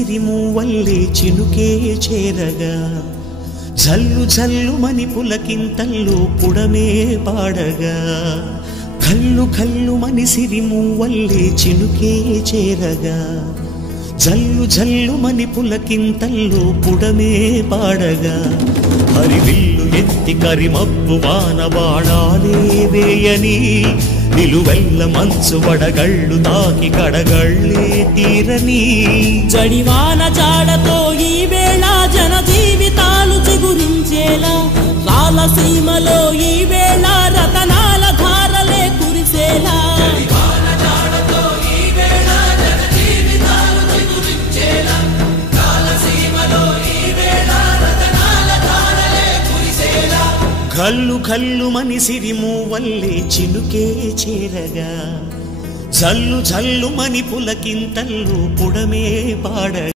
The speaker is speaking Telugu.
సిరిమూవల్లే చినుకే చేరగా జల్లు జల్లు మని పులకింతల్లో పుడమే పాడగా కల్లు కల్లు మని సిరిమూవల్లే చినుకే చేరగా జల్లు జల్లు మని పులకింతల్లో పుడమే పాడగా హరివిల్లు ఎత్తి కరిమబ్బు వాన బాణాలే వేయని నిలువెల్ల మంచు వడగళ్ళు తాకి కడగళ్ళే తీరని జడివాన జాడతో ఈ వేళ జన జీవితాలు చిగురించేలా రాలసీమలో ఈ వేళ రతనాల ధారలే కురిసేలా కల్లు కల్లు మని సిరిమూవల్లే చినుకే చేరగా జల్లు జల్లు మని పులకింతల్లో పుడమే పాడగా